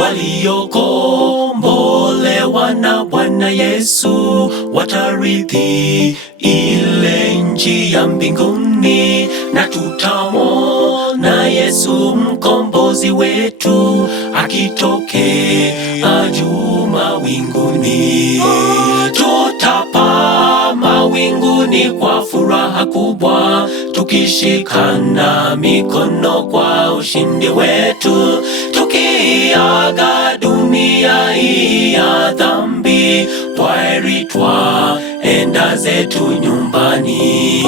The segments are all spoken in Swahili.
waliokombolewa na Bwana Yesu watarithi ile nchi ya mbinguni, na tutamwona Yesu mkombozi wetu akitokea juu mawinguni. Tutapaa mawinguni kwa furaha kubwa, tukishikana mikono kwa ushindi wetu, tukiaga dunia hii ya dhambi. Kwaheri, twaenda zetu nyumbani.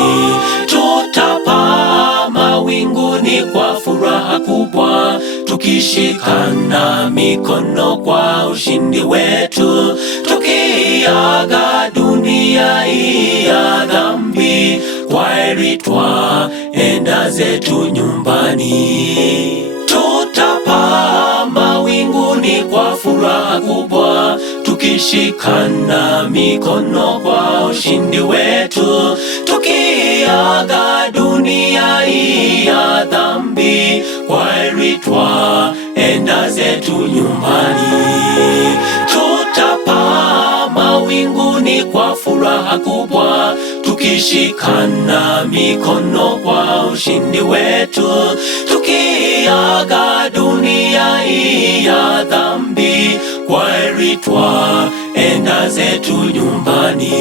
Tutapaa mawinguni kwa furaha kubwa, tukishikana mikono kwa ushindi wetu, tukiaga dunia hii ya dhambi. Kwaheri, twaenda zetu nyumbani. Tutapaa mawinguni kwa furaha kubwa, tukishikana mikono kwa ushindi wetu, tukiaga dunia hii ya dhambi. Kwaheri, twaenda zetu nyumbani. Tutapaa mawinguni kwa furaha kubwa, tukishikana mikono kwa ushindi wetu, tukiaga dunia hii ya dhambi. Kwaheri, twaenda zetu nyumbani.